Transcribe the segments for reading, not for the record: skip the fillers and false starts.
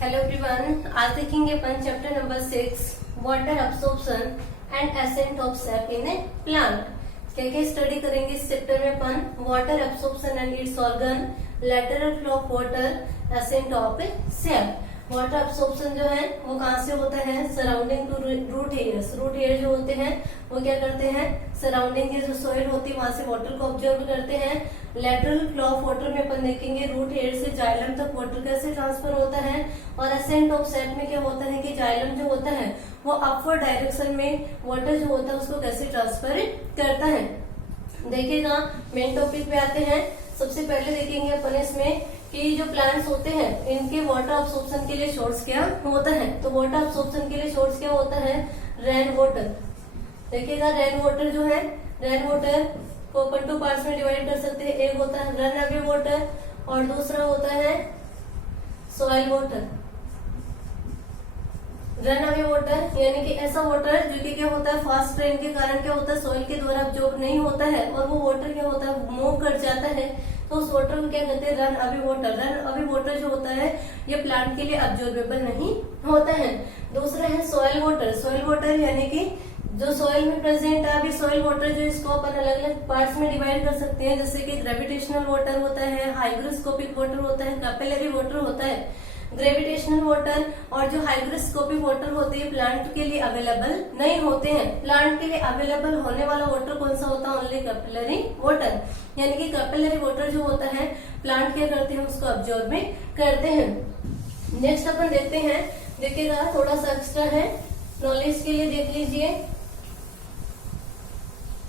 Hello everyone, आज देखेंगे अपन chapter number 6 water absorption and ascent of sap in a plant. क्या क्या स्टडी करेंगे इस चैप्टर में अपन? Water absorption and its organ, lateral flow of water, ascent of sap. Water absorption जो है वो कहाँ से होता है? Surrounding to root hairs. Root hair जो होते हैं वो क्या करते हैं? सराउंडिंग की जो सॉइल होती है वहां से वाटर को ऑब्जर्व करते हैं। लैटरल फ्लो ऑफ वाटर में अपन देखेंगे रूट हेयर से जाइलम तक वाटर कैसे ट्रांसफर होता है। और एसेंट ऑफ सैप में क्या होता है कि जाइलम जो होता है वो अपवर्ड डायरेक्शन में वाटर जो होता है उसको कैसे ट्रांसफर करता है। देखिएगा मेन टॉपिक पे आते हैं। सबसे पहले देखेंगे अपन इसमें कि जो प्लांट्स होते हैं इनके वाटर अब्सॉर्प्शन के लिए सोर्स क्या होता है। तो वाटर अब्सॉर्प्शन के लिए सोर्स क्या होता है? Rain water. देखिएगा रेन वाटर जो है, रेन वाटर को अपन 2 पार्ट्स में डिवाइड कर सकते हैं। एक होता है रन अवे वाटर और दूसरा होता है soil water. Run away water यानी कि ऐसा वाटर जो कि क्या होता है फास्ट रेन के कारण क्या होता है सॉइल के द्वारा अब्जॉर्ब नहीं होता है और वो वाटर क्या होता है मूव कर जाता है। तो उस वाटर को क्या कहते हैं? Run away water. Run away water जो होता है ये प्लांट के लिए अब्जॉर्बेबल नहीं होता है। दूसरा है सॉइल वाटर। सॉइल वाटर यानी कि जो सॉइल में प्रेजेंट है। अभी सॉइल वाटर जो इसको अपन अलग अलग पार्ट्स में डिवाइड कर सकते हैं, जैसे कि ग्रेविटेशनल वाटर होता है, हाइग्रोस्कोपिक वाटर होता है, कैपिलरी वाटर होता है। ग्रेविटेशनल वाटर और जो हाइग्रोस्कोपिक वाटर होते हैं प्लांट के लिए अवेलेबल नहीं होते हैं। प्लांट के लिए अवेलेबल होने वाला वाटर कौन सा होता है? Only capillary water. यानी कि कैपिलरी वाटर जो होता है प्लांट क्या करते हैं उसको अब्जॉर्ब में करते हैं। नेक्स्ट अपन देखते हैं, देखिएगा थोड़ा सा एक्स्ट्रा है नॉलेज के लिए, देख लीजिए।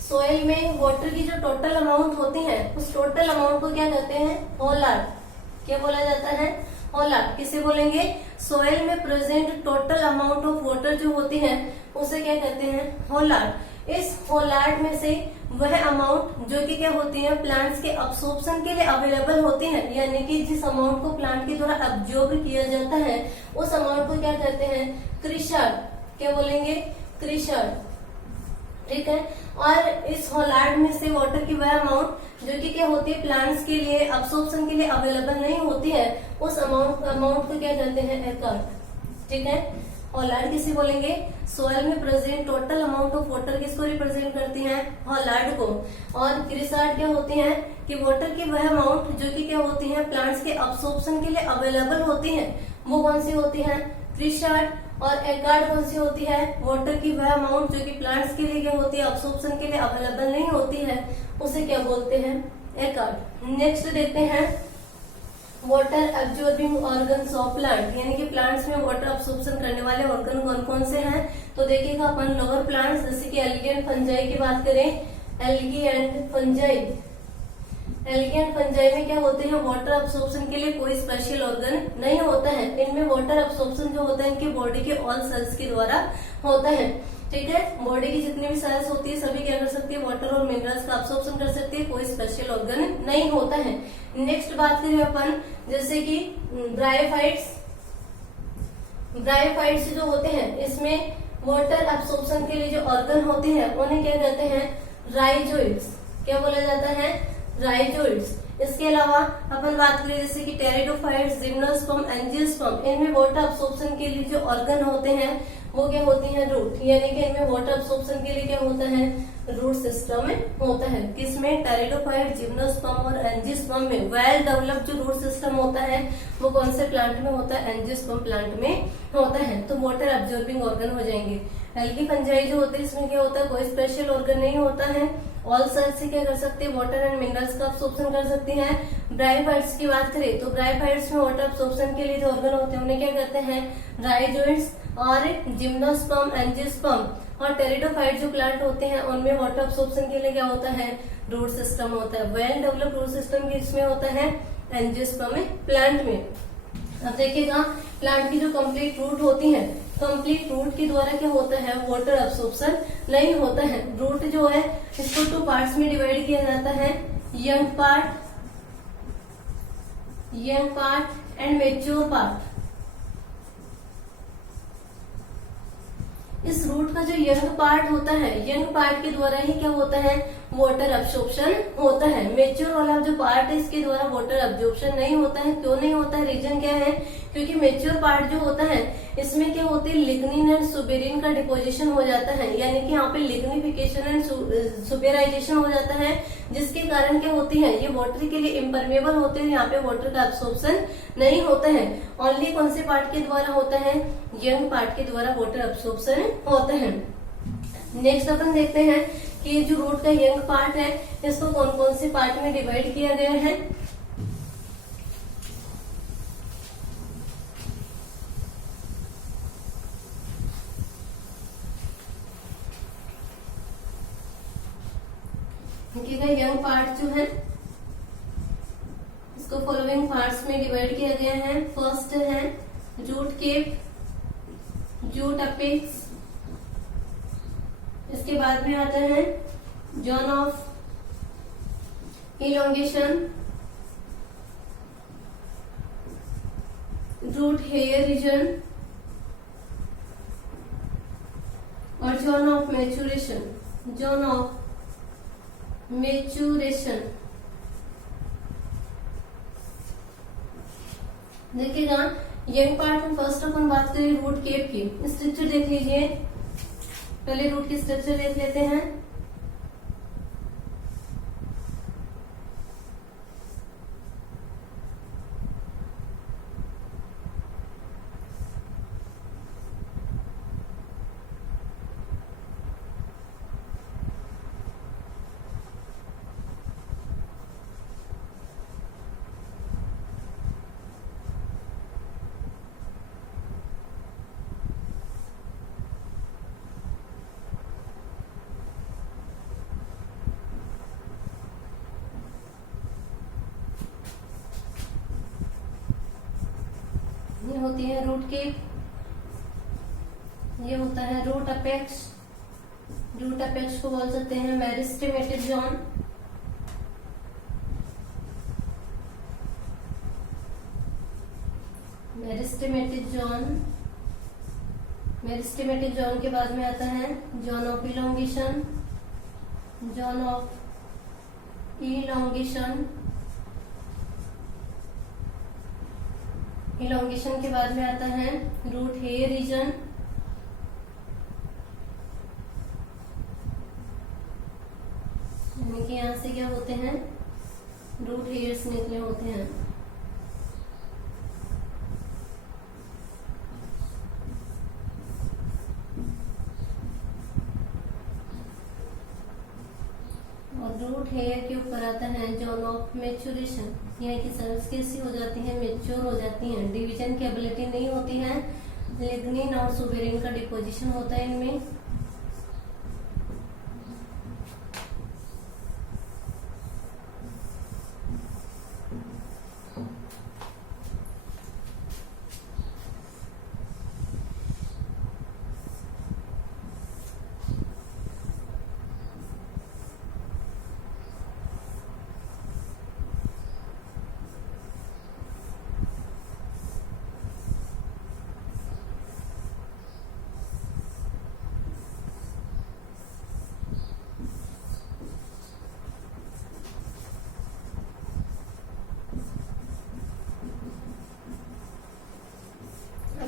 सॉइल में वाटर की जो टोटल अमाउंट होती है उस टोटल अमाउंट को क्या कहते हैं? होलार्ड। क्या बोला जाता है? होलार्ड। किसे बोलेंगे? सॉइल में present total amount of water जो होती है उसे क्या कहते हैं? होलार्ड। इस होलार्ड में से वह अमाउंट जो कि क्या होती है प्लांट्स के अब्सॉर्प्शन के लिए अवेलेबल होती है, यानी कि जिस अमाउंट को प्लांट के द्वारा अब्जॉर्ब किया जाता है उस अमाउंट को क्या कहते हैं? क्रिशार्ड। क्या बोलेंगे? क्रिशार्ड। ठीक है। और इस होलार्ड में से वाटर की वह अमाउंट जो कि क्या होती है प्लांट्स के लिए अब्सॉर्प्शन के लिए अवेलेबल नहीं होती है उस अमाउंट को क्या कहते हैं? एकार्ड। ठीक है। होलार्ड किसे बोलेंगे? सॉइल में present total amount of water किसको रिप्रेजेंट करती है? होलार्ड को। और क्रिसार्ड क्या होती है कि वाटर की वह अमाउंट जो कि क्या होती है प्लांट्स के अब्सॉर्प्शन के लिए अवेलेबल होती है वो कौन सी होती है? क्रिसार्ड। और एकार्ड कौन सी होती है? वाटर की वह अमाउंट जो कि प्लांट्स के लिए क्या होती है अब्सॉर्प्शन के लिए अवेलेबल नहीं होती है उसे क्या बोलते हैं? एकार्ड। नेक्स्ट देखते हैं water absorbing organs of plant, यानी कि प्लांट्स में वाटर अब्सॉर्प्शन करने वाले ऑर्गन कौन कौन से हैं। तो देखिएगा अपन लोअर प्लांट्स जैसे कि एल्गी एंड फंजाई की बात करें, algae and fungi. Algae and fungi में क्या होते हैं? वाटर अब्सॉर्प्शन के लिए कोई स्पेशल ऑर्गन नहीं होता है। इनमें वाटर अब्सॉर्प्शन जो होता है इनकी बॉडी के ऑल सेल्स के द्वारा होता है। ठीक है। बॉडी की जितनी भी सेल्स होती है सभी क्या कर सकती है? वाटर और मिनरल्स का अब्सॉर्प्शन कर सकती है, कोई स्पेशल ऑर्गन नहीं होता है। नेक्स्ट बात करें अपन जैसे कि ब्रायोफाइट्स। ब्रायोफाइट्स जो होते हैं इसमें वाटर अब्सॉर्प्शन के लिए जो ऑर्गन होते हैं उन्हें क्या कहते हैं? राइजोइड्स। क्या बोला जाता है? राइजोइड्स। इसके अलावा अपन बात करें जैसे कि टेरिडोफाइट्स, जिम्नोस्पर्म, एंजियोस्पर्म, इनमें वाटर अब्सॉर्प्शन के लिए जो ऑर्गन होते हैं वो क्या होती है? रूट। यानी कि इनमें वाटर अब्सॉर्प्शन के लिए क्या होता है? रूट सिस्टम में होता है। किसमें? टेरिडोफाइट, जिम्नोस्पर्म और एंजियोस्पर्म में वेल डेवलप्ड जो रूट सिस्टम होता है वो कौन से प्लांट में होता है? एंजियोस्पर्म प्लांट में होता है। तो वाटर एब्जॉर्बिंग ऑर्गन हो जाएंगे। एल्गी फंजाई जो होते हैं इसमें क्या होता है? कोई स्पेशल ऑर्गन नहीं होता है। ऑल सेल्स से क्या कर सकते हैं? वाटर एंड मिनरल्स का अब्सॉर्प्शन कर सकते हैं। ब्रायोफाइट्स की बात करें तो ब्रायोफाइट्स में वाटर अब्सॉर्प्शन के लिए जो ऑर्गन होते हैं उन्हें क्या कहते हैं? राइजोइड्स। और जिम्नोस्पर्म, एंजियोस्पर्म और टेरिडोफाइट जो प्लांट होते हैं उनमें वाटर अब्सॉर्प्शन के लिए क्या होता है? रूट सिस्टम होता है। वेल डेवलप्ड रूट सिस्टम किसमें होता है? एंजियोस्पर्म प्लांट में। अब देखिएगा प्लांट की जो कंप्लीट रूट होती है, कंप्लीट रूट के द्वारा क्या होता है? वाटर अब्सॉर्प्शन नहीं होता है। रूट जो है इसको 2 पार्ट्स में डिवाइड किया जाता है, young part and mature part. इस रूट का जो यंग पार्ट होता है, यंग पार्ट के द्वारा ही क्या होता है? वाटर अब्जॉर्प्शन होता है। मेच्योर वाला जो पार्ट है इसके द्वारा वाटर अब्जॉर्प्शन नहीं होता है। क्यों नहीं होता है, रीजन क्या है? क्योंकि मेच्योर पार्ट जो होता है इसमें क्या होती है, लिग्निन एंड सुबेरिन का डिपोजिशन हो जाता है, यानी कि यहाँ पे लिग्निफिकेशन एंड सुबेराइजेशन हो जाता है, जिसके कारण क्या होती है, ये वाटर के लिए इम्परमेबल होते हैं, यहाँ पे वाटर का अब्सॉर्प्शन नहीं होता है। ओनली कौन से पार्ट के द्वारा होता है, यंग पार्ट के द्वारा वाटर अब्सॉर्प्शन होता है। नेक्स्ट अपन देखते हैं कि ये जो रूट का यंग पार्ट है इसको कौन कौन से पार्ट में डिवाइड किया गया है। यंग पार्ट जो है इसको फॉलोइंग पार्ट्स में डिवाइड किया गया है। फर्स्ट है रूट केप, रूट अपेक्स, इसके बाद में आता है zone of elongation, root hair region और zone of maturation, zone of maturation. देखिएगा यंग पार्ट में फर्स्ट अपन बात करें रूट केप की। स्ट्रक्चर देख लीजिए, पहले रूट की स्ट्रक्चर देख लेते हैं। ये होती है रूट केप, ये होता है रूट अपेक्स, रूट अपेक्स को बोल सकते हैं meristematic zone, meristematic zone. Meristematic zone के बाद में आता है zone of elongation, zone of elongation. Elongation के बाद में आता है रूट हेयर रीजन, यानी कि यहां से क्या होते हैं, रूट हेयर्स निकले होते हैं। और रूट हेयर के ऊपर आता है जोन ऑफ मैच्योरेशन, यह की सेल्स कैसी हो जाती है, मेच्योर हो जाती हैं, डिवीजन की एबिलिटी नहीं होती है, लिग्निन और सुबेरिन का डिपोजिशन होता है इनमें।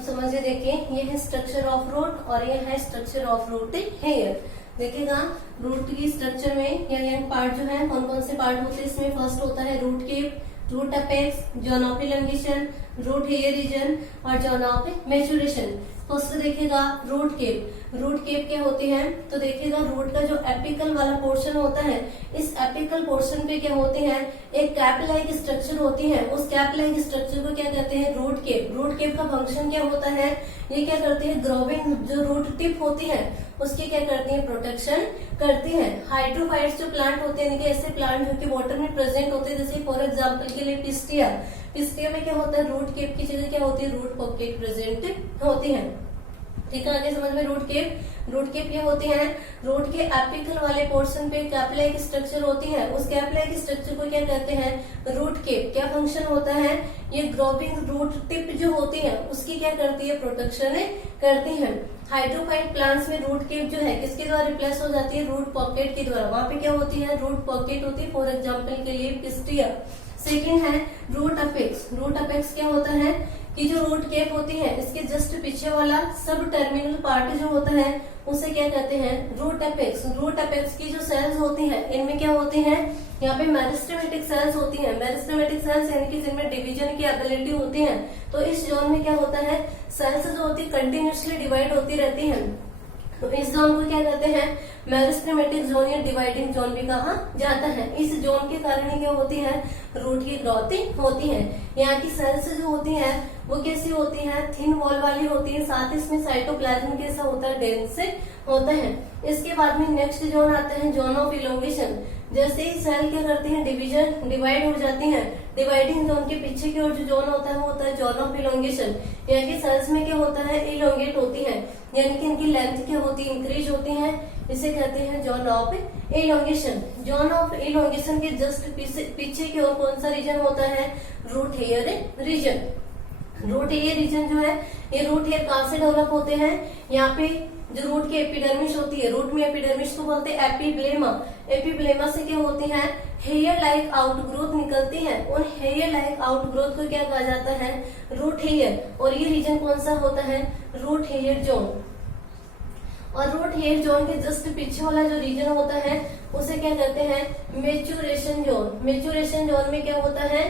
समझिए, देखिए ये है स्ट्रक्चर ऑफ रूट और ये है स्ट्रक्चर ऑफ रूट हेयर। देखिएगा रूट की स्ट्रक्चर में या यंग पार्ट जो है कौन कौन से पार्ट होते हैं, इसमें फर्स्ट होता है root cap, root apex, zone of elongation, root hair region और जोन ऑफ मैच्योरेशन। फर्स्ट देखिएगा रूट केप। रूट केप क्या होती है, तो देखिएगा रूट का जो एपिकल वाला पोर्शन होता है, इस एपिकल पोर्शन पे क्या होते हैं, एक कैप लाइक स्ट्रक्चर होती है, उस कैप लाइक स्ट्रक्चर को क्या कहते हैं, रूट केप। रूट केप का फंक्शन क्या होता है, ये क्या करती है, ग्रोविंग जो रूट टिप होती है उसकी क्या करती है, प्रोटेक्शन करती है। हाइड्रोफाइट्स जो प्लांट होते हैं, ऐसे प्लांट जो कि वाटर में प्रेजेंट होते हैं, जैसे फॉर एग्जाम्पल के लिए पिस्टिया। पिस्टिया में क्या होता है, रूट केप की जगह क्या होती है, रूट पॉकेट प्रेजेंट होती है। ठीक है, आगे समझ में। रूट केप ये होती है रूट के एपिकल वाले पोर्शन पे कैप लाइक स्ट्रक्चर होती है, उस कैप लाइक स्ट्रक्चर को क्या कहते हैं, रूट केप। क्या फंक्शन होता है, ये ग्रोविंग रूट टिप जो होती है उसकी क्या करती है, प्रोटेक्शन करती है। हाइड्रोफाइट प्लांट्स में रूट केप जो है किसके द्वारा रिप्लेस हो जाती है, रूट पॉकेट के द्वारा। वहां पे क्या होती है, रूट पॉकेट होती है, फॉर एग्जाम्पल के लिए पिस्टिया। सेकेंड है रूट अपेक्स। रूट अपेक्स क्या होता है कि जो रूट केप होती है इसके जस्ट पीछे वाला सब टर्मिनल पार्ट जो होता है उसे क्या कहते हैं, रूट अपेक्स। रूट अपेक्स की जो सेल्स होती हैं इनमें क्या होती हैं, यहाँ पे मेरिस्टेमेटिक सेल्स होती हैं। मेरिस्टेमेटिक सेल्स यानी कि जिनमें डिवीजन की एबिलिटी होती है। तो इस जोन में क्या होता है, सेल्स जो होती है कंटिन्यूसली डिवाइड होती रहती है। तो इस जोन को क्या कहते हैं, मेरिस्टेमेटिक जोन या डिवाइडिंग जोन भी कहा जाता है। इस जोन के कारण क्या होती है, रूट की ग्रोथ होती है। यहाँ की सेल्स जो होती है वो कैसी होती है, थिन वॉल वाली होती है, साथ ही इसमें साइटोप्लाज्म कैसा होता है, डेंस से होता है। इसके बाद में नेक्स्ट जोन आता है जोन ऑफ इलोंगेशन। जैसे ही सेल क्या करती है, डिवाइड हो जाती है, डिवाइडिंग जोन के पीछे की ओर जो जोन होता है वो होता है जोन ऑफ इलोंगेशन। यहाँ की सेल्स में क्या होता है, इलोंगेट होती है, यानी कि इनकी लेंथ क्या होती है, इंक्रीज होती है। इसे कहते हैं zone of elongation. Zone of elongation के जस्ट पीछे की ओर कौन सा रीजन होता है, root hair region. Root hair region जो है, ये रूट हेयर कहाँ से डेवलप होते हैं, यहाँ पे जो रूट की एपिडर्मिस होती है, रूट में एपिडर्मिस को बोलते हैं एपिब्लेमा। एपिब्लेमा से क्या होती है, हेयर लाइक आउटग्रोथ निकलती है। उन हेयर लाइक आउटग्रोथ को क्या कहा जाता है, रूट हेयर। और ये रीजन कौन सा होता है, रूट हेयर जोन। और रूट हेयर जोन के जस्ट पीछे वाला जो रीजन होता है उसे क्या कहते हैं, मेचुरेशन जोन। मेचुरेशन जोन में क्या होता है,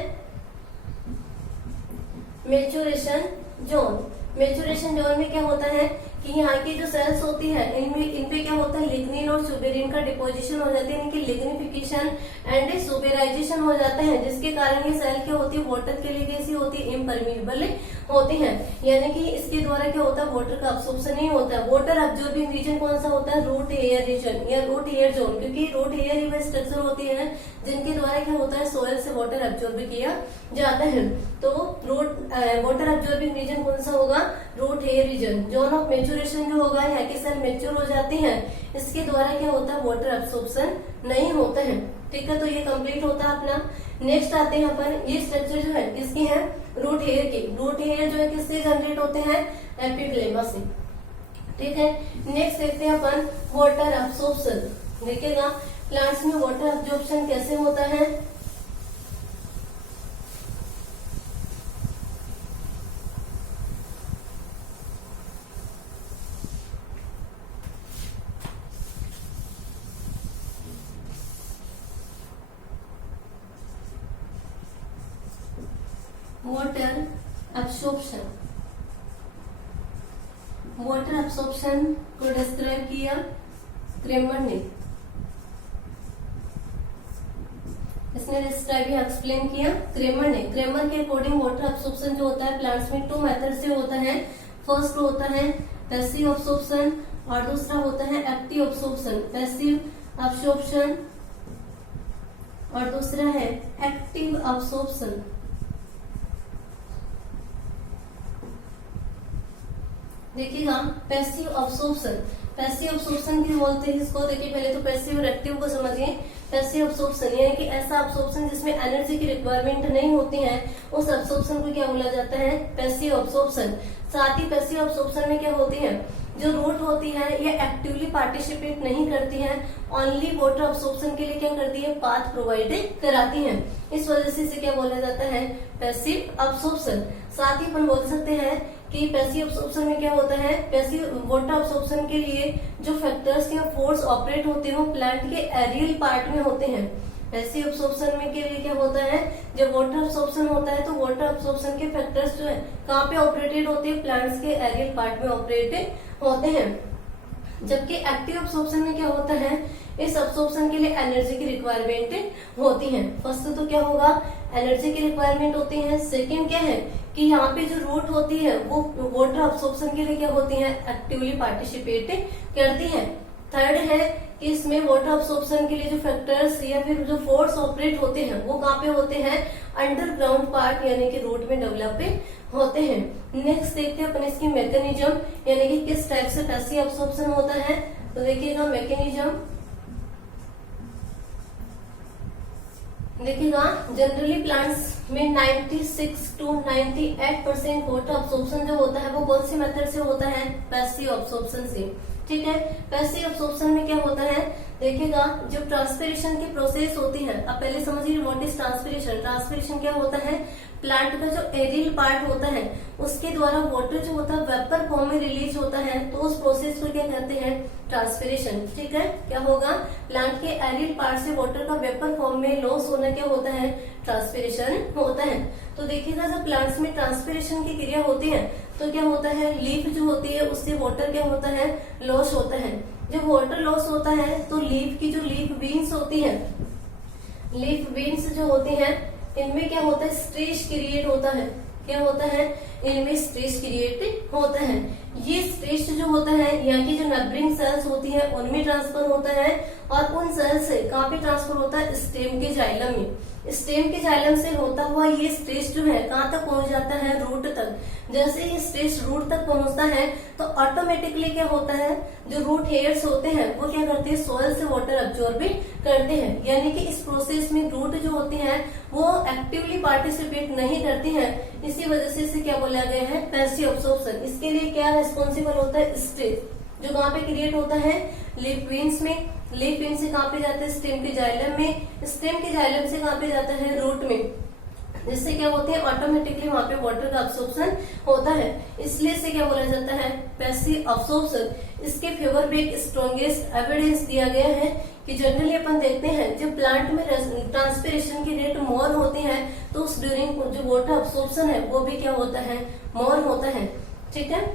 मेचुरेशन जोन। मेचुरेशन जोन में क्या होता है कि यहाँ की जो सेल्स होती है इनपे क्या होता है, लिग्निन और सुबेरिन का डिपोजिशन हो जाती है, यानी कि लिग्निफिकेशन एंड सुबेराइजेशन हो जाता है, जिसके कारण ये सेल क्या होती है, वाटर के लिए कैसी होती है, इम्परमिएबल होती है। यानी कि इसके द्वारा क्या होता है, वाटर का अब्सॉर्प्शन नहीं होता है। वाटर अब्जॉर्बिंग रीजन कौन सा होता है, रूट हेयर रीजन या रूट हेयर जोन, क्योंकि रूट हेयर ही वह स्ट्रक्चर होती है जिनके द्वारा क्या होता है, सोयल से वाटर अब्जॉर्ब किया जाता है। तो वाटर अब्जॉर्बिंग रीजन कौन सा होगा, root hair region. Zone of maturation जो होगा, यहाँ की सेल मेच्योर हो जाती है, इसके द्वारा क्या होता है, वाटर अब्सॉर्प्शन नहीं होता है। ठीक है, तो ये कंप्लीट होता है अपना। नेक्स्ट आते हैं अपन, ये स्ट्रक्चर जो है किसकी है, रूट हेयर की। रूट हेयर जो है किससे जनरेट होते हैं, एपिब्लेमा से। ठीक है, नेक्स्ट देखते हैं अपन वाटर अब्सॉर्प्शन। देखिएगा प्लांट्स में वाटर अब्सॉर्प्शन कैसे होता है। वाटर अब्सॉर्प्शन, वाटर अब्सॉर्प्शन को डिस्क्राइब किया क्रेमर ने। इसने डिस्क्राइब या एक्सप्लेन किया क्रेमर ने। क्रेमर के अकॉर्डिंग वाटर अब्सॉर्प्शन जो होता है प्लांट्स में 2 मेथड से होता है। फर्स्ट होता है पैसिव अब्सॉर्प्शन और दूसरा होता है एक्टिव अब्सॉर्प्शन। पैसिव अब्सॉर्प्शन और दूसरा है एक्टिव अब्सॉर्प्शन। देखिएगा पैसिव अब्सॉर्प्शन, पैसिव अब्सॉर्प्शन की बोलते हैं इसको। देखिए पहले तो पैसिव और एक्टिव को समझिए। पैसिव अब्सॉर्प्शन यानी कि ऐसा अब्सॉर्प्शन जिसमें एनर्जी की रिक्वायरमेंट नहीं होती है, उस अब्सॉर्प्शन को क्या बोला जाता है, पैसिव अब्सॉर्प्शन। साथ ही पैसिव अब्सॉर्प्शन में क्या होती है, जो रूट होती है ये एक्टिवली पार्टिसिपेट नहीं करती है, ओनली वाटर अब्सॉर्प्शन के लिए क्या करती है, पाथ प्रोवाइड कराती है। इस वजह से इसे क्या बोला जाता है, पैसिव अब्सॉर्प्शन। साथ ही अपन बोल सकते हैं कि पैसिव अब्सॉर्प्शन में क्या होता है, पैसिव वाटर अब्सॉर्प्शन के लिए जो फैक्टर्स या फोर्स ऑपरेट होते हैं वो प्लांट के एरियल पार्ट में होते हैं। पैसिव अब्सॉर्प्शन में के लिए क्या होता है, जब वाटर अब्सॉर्प्शन होता है तो वाटर अब्सॉर्प्शन के फैक्टर्स जो है कहाँ पे ऑपरेटेड होते हैं, प्लांट्स के एरियल पार्ट में ऑपरेटेड होते हैं। जबकि एक्टिव अब्सॉर्प्शन में क्या होता है, इस अब्सॉर्प्शन के लिए एनर्जी की रिक्वायरमेंट होती है। फर्स्ट तो क्या होगा, एनर्जी की रिक्वायरमेंट होती है। सेकेंड क्या है कि यहाँ पे जो रूट होती है वो वाटर अब्सॉर्प्शन के लिए क्या होती है, एक्टिवली पार्टिसिपेट करती है। थर्ड है कि इसमें वाटर अब्सॉर्प्शन के लिए जो फैक्टर्स या फिर जो फोर्स ऑपरेट होते हैं वो कहाँ पे होते हैं, अंडरग्राउंड पार्ट यानी कि रूट में डेवलप होते हैं। नेक्स्ट देखते हैं अपन इसकी मैकेनिज्म, यानी कि किस टाइप से पैसिव अब्सॉर्प्शन होता है। तो देखिएगा मैकेनिज्म, देखिएगा जनरली प्लांट्स में 96 to 98% वाटर अब्सॉर्प्शन जो होता है वो कौन सी मेथड से होता है, पैसिव अब्सॉर्प्शन से। ठीक है, पैसिव अब्सॉर्प्शन में क्या होता है, देखिएगा जब ट्रांसपिरेशन की प्रोसेस होती है, अब पहले समझिए व्हाट इज ट्रांसपिरेशन। ट्रांसपिरेशन क्या होता है, प्लांट का जो एरियल पार्ट होता है उसके द्वारा वाटर जो होता है वेपर फॉर्म में रिलीज होता है, तो उस प्रोसेस को क्या कहते हैं, ट्रांसपिरेशन। ठीक है, क्या होगा, प्लांट के एरियल पार्ट से वाटर का वेपर फॉर्म में लॉस होना क्या होता है, ट्रांसपिरेशन होता है। तो देखिएगा जब प्लांट्स में ट्रांसपिरेशन की क्रिया होती है तो क्या होता है, लीफ जो होती है उससे वाटर क्या होता है, लॉस होता है। जब वाटर लॉस होता है तो लीफ की जो लीफ बीन्स होती है, लीफ बीन्स जो होती है इनमें क्या होता है, स्ट्रेस क्रिएट होता है। क्या होता है, इनमें स्ट्रेस क्रिएट होता है। ये स्ट्रेस जो होता है यहाँ की जो नेबरिंग सेल्स होती है उनमें ट्रांसफर होता है, और उन सेल्स से कहाँ पे ट्रांसफर होता है, स्टेम के जाइलम में। स्टेम के जाइलम से होता हुआ ये स्ट्रेस जो है कहाँ तक पहुंच जाता है, रूट तक। जैसे ये स्ट्रेस रूट तक पहुंचता है तो ऑटोमेटिकली क्या होता है, जो रूट हेयर्स होते हैं वो क्या करते हैं, सॉइल से वाटर अब्सॉर्ब करते हैं। यानी कि इस प्रोसेस में रूट जो होती है वो एक्टिवली पार्टिसिपेट नहीं करती है, इसी वजह से इसे क्या बोला गया है, पैसिव अब्सॉर्प्शन। इसके लिए क्या रिस्पॉन्सिबल होता है, स्ट्रेस जो कहाँ पे क्रिएट होता है, लीफ वेन्स में। लीफ वेन से कहाँ पे जाता है, स्टेम के जाइलम में। स्टेम के जाइलम से कहाँ पे जाता है, रूट में। जिससे क्या होते हैं, ऑटोमेटिकली वहां पे वाटर का अब्सॉर्प्शन होता है, इसलिए इसे क्या बोला जाता है, पैसिव अब्सॉर्प्शन। इसके फेवर में एक स्ट्रॉन्गेस्ट एविडेंस दिया गया है कि जनरली अपन देखते हैं जब प्लांट में ट्रांसपिरेशन की रेट मोर होती है तो उस ड्यूरिंग जो वाटर अब्सॉर्प्शन है वो भी क्या होता है, मोर होता है। ठीक है,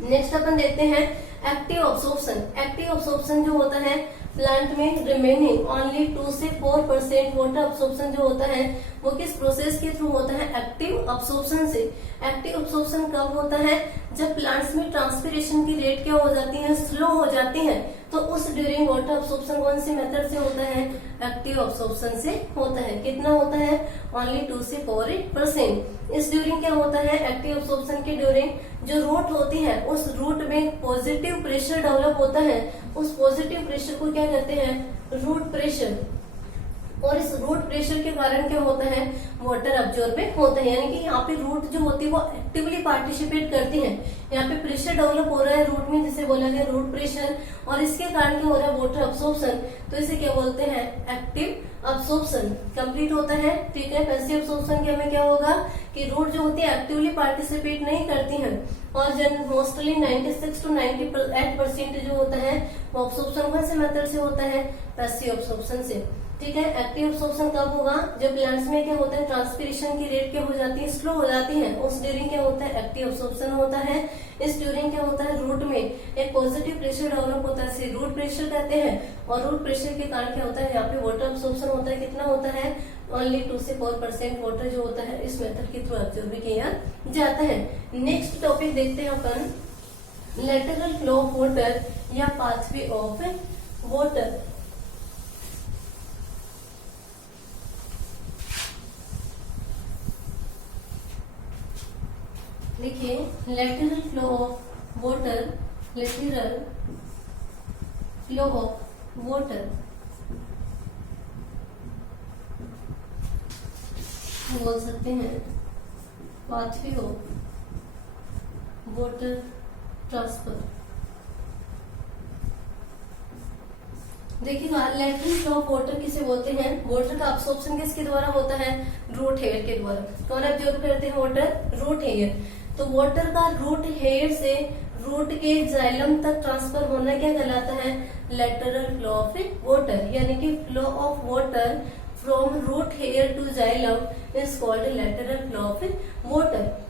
नेक्स्ट अपन देखते हैं एक्टिव अब्सॉर्प्शन। एक्टिव अब्सॉर्प्शन जो होता है प्लांट में रिमेनिंग ओनली 2 से 4% वाटर अब्सॉर्प्शन जो होता है वो किस प्रोसेस के थ्रू होता है, एक्टिव अब्सॉर्प्शन से। एक्टिव अब्सॉर्प्शन कब होता है, जब प्लांट्स में ट्रांसपिरेशन की रेट क्या हो जाती है, स्लो हो जाती है, तो उस ड्यूरिंग वाटर अब्सॉर्प्शन कौन सी मेथड से होता है, एक्टिव अब्सॉर्प्शन से होता है। कितना होता है, ओनली 2 से 4%। इस ड्यूरिंग क्या होता है, एक्टिव अब्सॉर्प्शन के ड्यूरिंग जो रूट होती है उस रूट में पॉजिटिव प्रेशर डेवलप होता है। उस पॉजिटिव प्रेशर को क्या कहते हैं, रूट प्रेशर। और इस रूट प्रेशर के कारण क्या होता है, वाटर अब्सॉर्ब होता है। यानी कि यहाँ पे रूट जो होती है वो एक्टिवली पार्टिसिपेट करती है। यहाँ पे प्रेशर डेवलप हो रहा है रूट में, जिसे बोला गया रूट प्रेशर, और इसके कारण क्या हो रहा है, वाटर अब्सॉर्प्शन। तो इसे क्या बोलते हैं, एक्टिव अब्सॉर्प्शन। कंप्लीट होता है। ठीक है, पैसिव अब्सॉर्प्शन के में क्या होगा कि रूट जो होती है एक्टिवली पार्टिसिपेट नहीं करती है, और मोस्टली 96 to 98% जो होता है वो अब्सॉर्प्शन कौन से मेथड से होता है, पैसिव अब्सॉर्प्शन से। ठीक है, एक्टिव अब्सॉर्प्शन कब होगा, जब प्लांट्स में क्या होता है, ट्रांसपिरेशन की रेट क्या हो जाती है, स्लो हो जाती है, उस ड्यूरिंग क्या होता है, एक्टिव अब्सॉर्प्शन होता है। इस ड्यूरिंग क्या होता है, रूट में एक पॉजिटिव प्रेशर डेवलप होता है, इसे रूट प्रेशर कहते हैं। और रूट प्रेशर के कारण क्या होता है, यहाँ पे वाटर अब्सॉर्प्शन होता है। कितना होता है, ओनली 2 से 4% वाटर जो होता है इस मेथड के थ्रू अब्सॉर्ब किया जाता है। नेक्स्ट टॉपिक देखते हैं अपन, लेटरल फ्लो ऑफ वाटर या पाथवे ऑफ वाटर। देखिए, lateral flow of water, lateral flow of water बोल सकते हैं पाथवे ऑफ वाटर ट्रांसफर। देखिएगा, लेटरल फ्लो ऑफ वाटर किसे बोलते हैं, वाटर का अब्सॉर्प्शन किसके द्वारा होता है, रूट हेयर के द्वारा। कौन अब्सॉर्ब करते हैं वाटर, रूट हेयर। तो वाटर का रूट हेयर से रूट के जाइलम तक ट्रांसफर होना क्या कहलाता है, लेटरल फ्लो ऑफ वाटर। यानी कि flow of water from root hair to xylem is called lateral flow of water.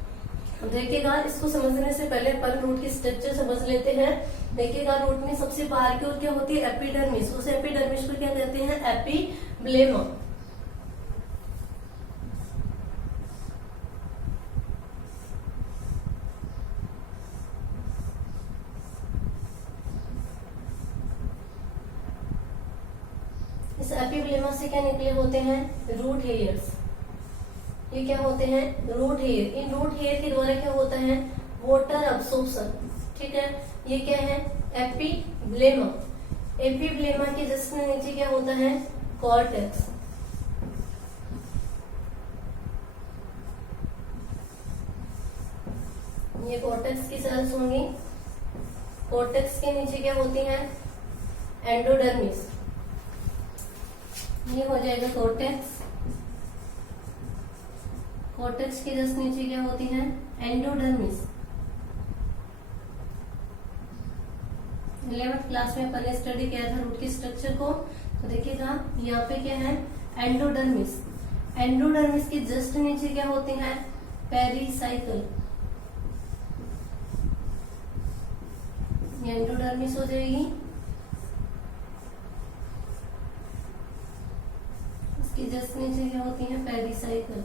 देखिएगा, इसको समझने से पहले अपन रूट की स्ट्रक्चर समझ लेते हैं। देखिएगा, रूट में सबसे बाहर की ओर क्या होती है, एपिडर्मिस। उस एपिडर्मिस को क्या कहते हैं, एपिब्लेमा। एपिब्लेमा से क्या निकले होते हैं, रूट हेयर्स। ये क्या होते हैं, रूट हेयर। इन रूट हेयर के द्वारा क्या होता है, वाटर अब्सॉर्प्शन। ठीक है, ये क्या है, एपिब्लेमा। एपिब्लेमा के जस्ट नीचे क्या होता है, कॉर्टेक्स। ये कॉर्टेक्स की सेल्स होंगी। कॉर्टेक्स के नीचे क्या होती हैं, एंडोडर्मिस। ये हो जाएगा कॉर्टेक्स। कॉर्टेक्स के जस्ट नीचे क्या होती है, एंडोडर्मिस। 11th क्लास में अपन ने स्टडी किया था रूट के स्ट्रक्चर को। तो देखिएगा यहाँ पे क्या है, एंडोडर्मिस। एंडोडर्मिस के जस्ट नीचे क्या होते हैं, पेरिसाइकल। ये एंडोडर्मिस हो जाएगी। इसके जस्ट नीचे क्या होती है, पेरिसाइकल।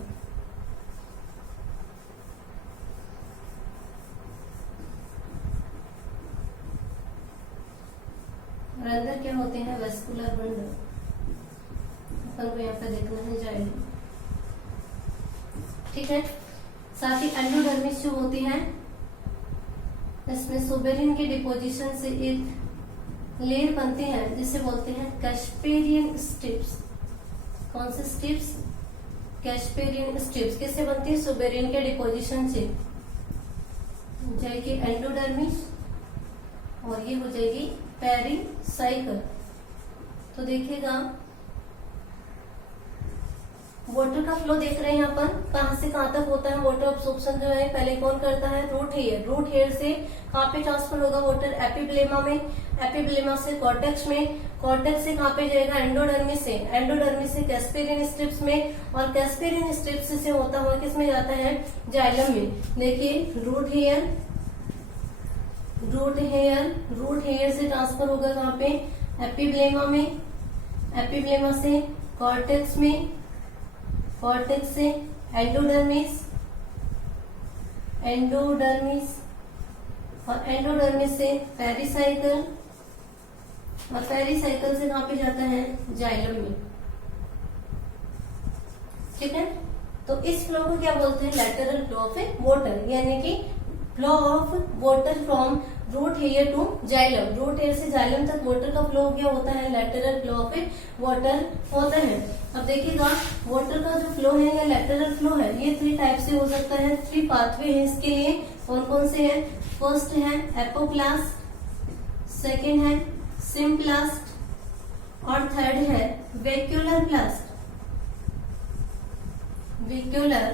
और अंदर क्या होते हैं, वेस्कुलर बंडल। अपन को यहाँ पे देखना है जाइलम। ठीक है, साथ ही एंडोडर्मिस जो होती है, इसमें सुबेरिन के डिपोजिशन से एक लेयर बनती है जिसे बोलते हैं कैस्पेरियन स्ट्रिप्स। कौन से स्ट्रिप्स, कैस्पेरियन स्ट्रिप्स। किससे बनती है, सुबेरिन के डिपोजिशन से। जाएगी एंडोडर्मिस और ये हो जाएगी पेरिसाइकल। तो देखिएगा वाटर का फ्लो देख रहे हैं अपन, कहां से कहां तक होता है वाटर अब्सॉर्प्शन जो है, पहले कौन करता है, रूट हेयर। रूट हेयर से कहां पे ट्रांसफर होगा वाटर, एपिब्लेमा में। एपिब्लेमा से कॉर्टेक्स में। कॉर्टेक्स से कहां पे जाएगा, एंडोडर्मिस से। एंडोडर्मिस से कैस्पेरियन स्ट्रिप्स में, और कैस्पेरियन स्ट्रिप्स से होता हुआ किस में जाता है, जाइलम में। देखिए root hair, root hair, root hair से ट्रांसफर होगा कहां पे, एपिब्लेमा में। एपिब्लेमा से कॉर्टेक्स में, कॉर्टेक्स से एंडोडर्मिस, एंडोडर्मिस, और एंडोडर्मिस से पेरिसाइकल, और पेरिसाइकल से कहां पे जाता है, जाइलम में। ठीक है, तो इस फ्लो को क्या बोलते हैं, लैटरल फ्लो ऑफ वाटर, यानी कि flow of water from root hair to xylem. Root hair से जाइलम तक वाटर का फ्लो क्या होता है, लैटरल फ्लो ऑफ वाटर होता है। अब देखिएगा वाटर का जो फ्लो है या लैटरल फ्लो है, ये 3 टाइप से हो सकता है। 3 पाथवे है इसके लिए। कौन कौन से हैं, फर्स्ट है एपोप्लास्ट, सेकेंड है सिम्प्लास्ट, और थर्ड है वेक्यूलर प्लास्ट। वेक्यूलर